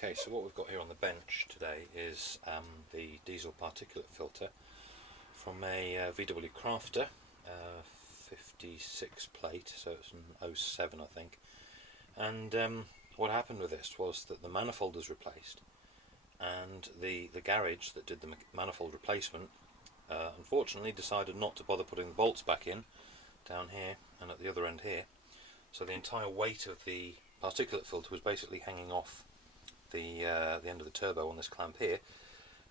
Okay, so what we've got here on the bench today is the diesel particulate filter from a VW Crafter 56 plate, so it's an 07 I think. And what happened with this was that the manifold was replaced, and the garage that did the manifold replacement unfortunately decided not to bother putting the bolts back in down here and at the other end here, so the entire weight of the particulate filter was basically hanging off the end of the turbo on this clamp here.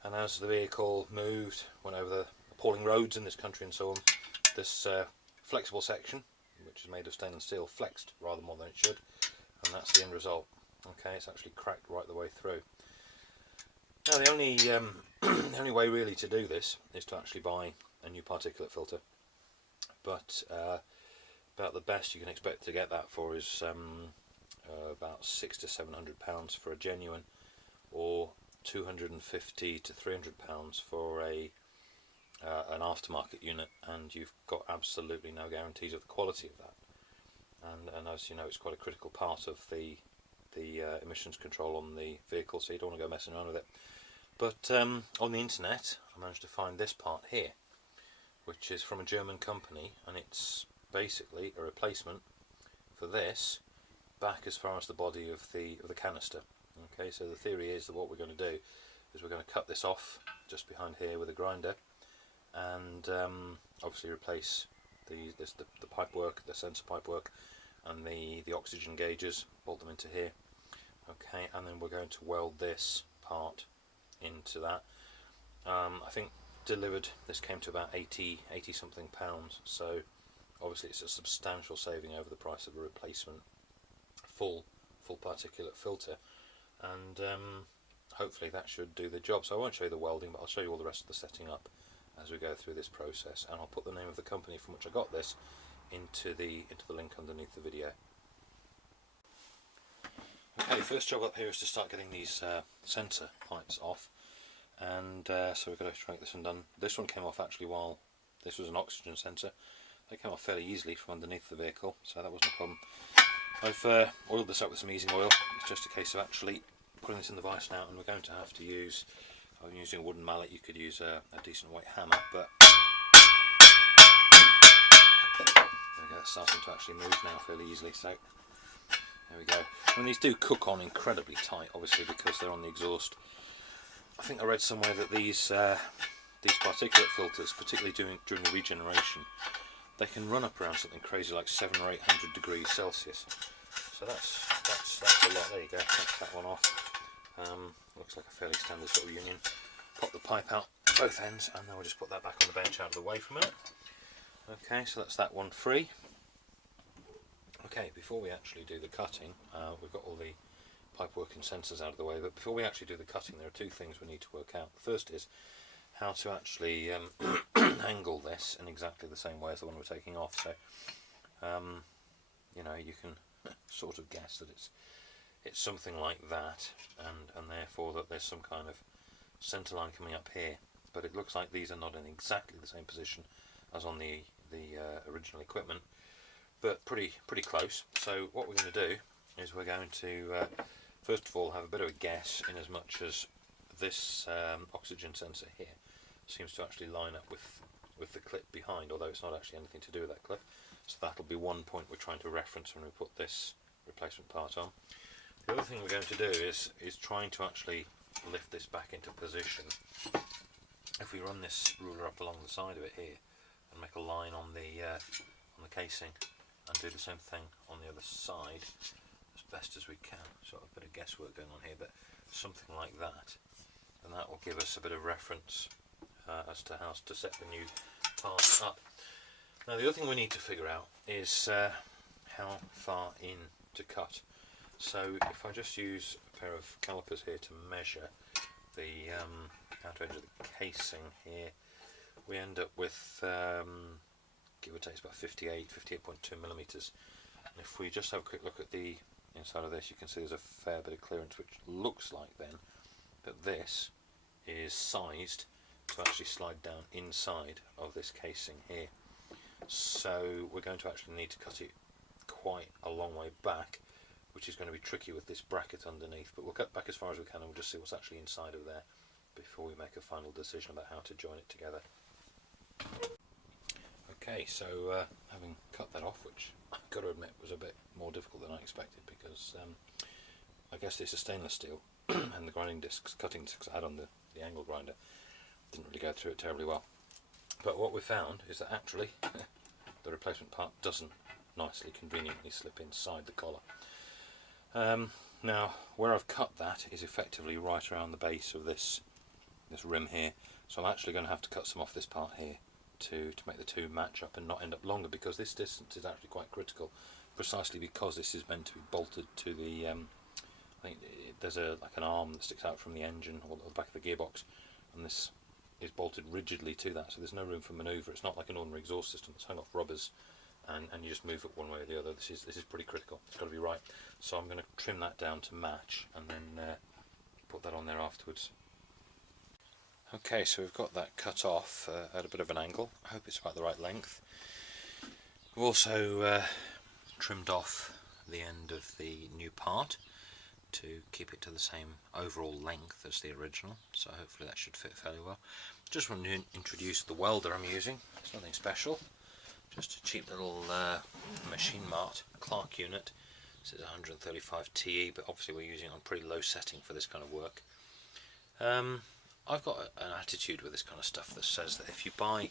And as the vehicle moved, went over the appalling roads in this country and so on, this flexible section, which is made of stainless steel, flexed rather more than it should, and that's the end result. Okay, it's actually cracked right the way through. Now the only the only way really to do this is to actually buy a new particulate filter, but about the best you can expect to get that for is about £600 to £700 for a genuine, or £250 to £300 for an aftermarket unit, and you've got absolutely no guarantees of the quality of that. And as you know, it's quite a critical part of the emissions control on the vehicle, so you don't want to go messing around with it. But on the internet I managed to find this part here, which is from a German company, and it's basically a replacement for this back as far as the body of the canister. Okay, so the theory is that what we're going to do is we're going to cut this off just behind here with a grinder, and obviously replace the pipework, the sensor pipework, and the oxygen gauges, bolt them into here. Okay, and then we're going to weld this part into that. I think delivered this came to about 80 something pounds, so obviously it's a substantial saving over the price of a replacement full particulate filter, and hopefully that should do the job. So I won't show you the welding, but I'll show you all the rest of the setting up as we go through this process, and I'll put the name of the company from which I got this into the link underneath the video. Okay, first job up here is to start getting these sensor pipes off, and so we're going to try to get this one done. This one came off actually while this was an oxygen sensor. They came off fairly easily from underneath the vehicle, so that wasn't a problem. I've oiled this up with some easing oil. It's just a case of actually putting this in the vise now, and we're going to have to use, I'm using a wooden mallet, you could use a decent weight hammer, but there we go, it's starting to actually move now fairly easily, so there we go. And these do cook on incredibly tight, obviously, because they're on the exhaust. I think I read somewhere that these particulate filters, particularly during the regeneration, they can run up around something crazy like 700 or 800 degrees Celsius. So that's a lot. There you go. That's that one off. Looks like a fairly standard sort of union. Pop the pipe out both ends, and then we'll just put that back on the bench out of the way for a minute. Okay, so that's that one free. Okay, before we actually do the cutting, we've got all the pipework and sensors out of the way, but before we actually do the cutting, there are two things we need to work out. The first is how to actually angle this in exactly the same way as the one we're taking off. So you know, you can sort of guess that it's something like that, and therefore that there's some kind of center line coming up here, but it looks like these are not in exactly the same position as on the original equipment, but pretty close. So what we're going to do is we're going to first of all have a bit of a guess, in as much as this oxygen sensor here seems to actually line up with the clip behind, although it's not actually anything to do with that clip. So that'll be one point we're trying to reference when we put this replacement part on. The other thing we're going to do is trying to actually lift this back into position. If we run this ruler up along the side of it here and make a line on the casing, and do the same thing on the other side as best as we can. Sort of a bit of guesswork going on here, but something like that, and that will give us a bit of reference as to how to set the new part up. Now the other thing we need to figure out is how far in to cut. So if I just use a pair of calipers here to measure the outer edge of the casing here, we end up with give or take about 58.2 millimeters. And if we just have a quick look at the inside of this, you can see there's a fair bit of clearance, which looks like then that this is sized to actually slide down inside of this casing here. So we're going to actually need to cut it quite a long way back, which is going to be tricky with this bracket underneath, but we'll cut back as far as we can and we'll just see what's actually inside of there before we make a final decision about how to join it together. Okay, so having cut that off, which I've got to admit was a bit more difficult than I expected, because I guess this is stainless steel and the grinding discs, cutting discs I had on the angle grinder didn't really go through it terribly well. But what we found is that actually the replacement part doesn't nicely, conveniently slip inside the collar. Now, where I've cut that is effectively right around the base of this rim here, so I'm actually going to have to cut some off this part here to make the two match up and not end up longer, because this distance is actually quite critical, precisely because this is meant to be bolted to the I think there's like an arm that sticks out from the engine or the back of the gearbox, and this is bolted rigidly to that, so there's no room for manoeuvre. It's not like an ordinary exhaust system that's hung off rubbers and you just move it one way or the other. This is pretty critical. It's got to be right. So I'm going to trim that down to match and then put that on there afterwards. Okay, so we've got that cut off at a bit of an angle. I hope it's about the right length. We've also trimmed off the end of the new part to keep it to the same overall length as the original, so hopefully that should fit fairly well. Just want to introduce the welder I'm using. It's nothing special, just a cheap little Machine Mart Clark unit. This is 135 TE, but obviously we're using it on pretty low setting for this kind of work. I've got an attitude with this kind of stuff that says that if you buy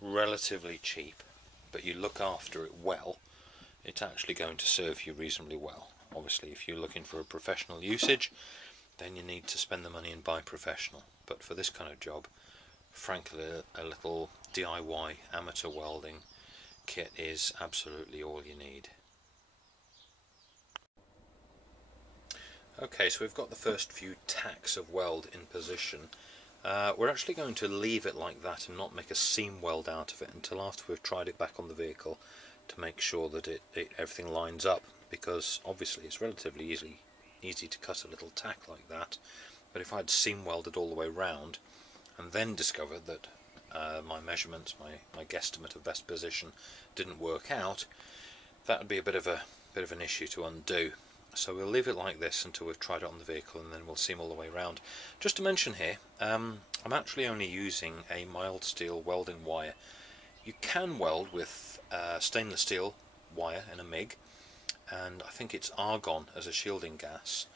relatively cheap but you look after it well, it's actually going to serve you reasonably well. Obviously, if you're looking for a professional usage, then you need to spend the money and buy professional. But for this kind of job, frankly, a little DIY amateur welding kit is absolutely all you need. Okay, so we've got the first few tacks of weld in position. We're actually going to leave it like that and not make a seam weld out of it until after we've tried it back on the vehicle to make sure that everything lines up, because obviously it's relatively easy to cut a little tack like that, but if I'd seam welded all the way round and then discovered that my measurements, my guesstimate of best position didn't work out, that would be a bit of an issue to undo. So we'll leave it like this until we've tried it on the vehicle, and then we'll seam all the way around. Just to mention here, I'm actually only using a mild steel welding wire. You can weld with stainless steel wire in a MIG, and I think it's argon as a shielding gas.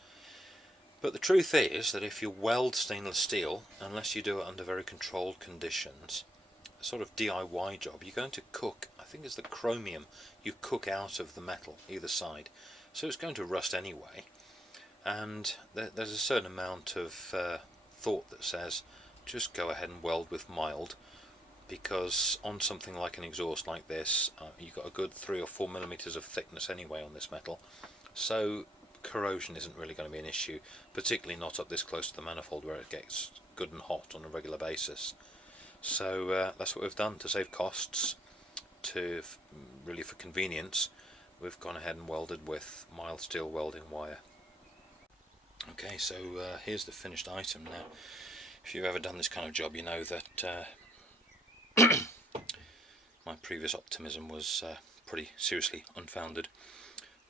But the truth is that if you weld stainless steel, unless you do it under very controlled conditions, a sort of DIY job, you're going to cook, I think it's the chromium you cook out of the metal either side, so it's going to rust anyway. And there's a certain amount of thought that says just go ahead and weld with mild, because on something like an exhaust like this, you've got a good 3 or 4 millimeters of thickness anyway on this metal, so corrosion isn't really going to be an issue, particularly not up this close to the manifold where it gets good and hot on a regular basis. So that's what we've done to save costs, really for convenience. We've gone ahead and welded with mild steel welding wire. Okay, so here's the finished item. Now, if you've ever done this kind of job, you know that my previous optimism was pretty seriously unfounded.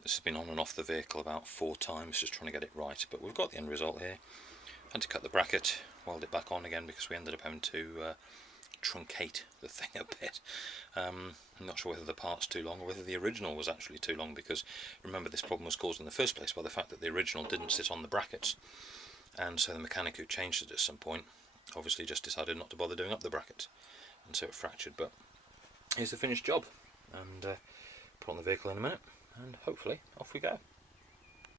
This has been on and off the vehicle about 4 times just trying to get it right, but we've got the end result here. Had to cut the bracket, weld it back on again because we ended up having to truncate the thing a bit. I'm not sure whether the part's too long or whether the original was actually too long, because remember, this problem was caused in the first place by the fact that the original didn't sit on the brackets, and so the mechanic who changed it at some point obviously just decided not to bother doing up the brackets, and so it fractured. But here's the finished job, and put on the vehicle in a minute, and hopefully off we go.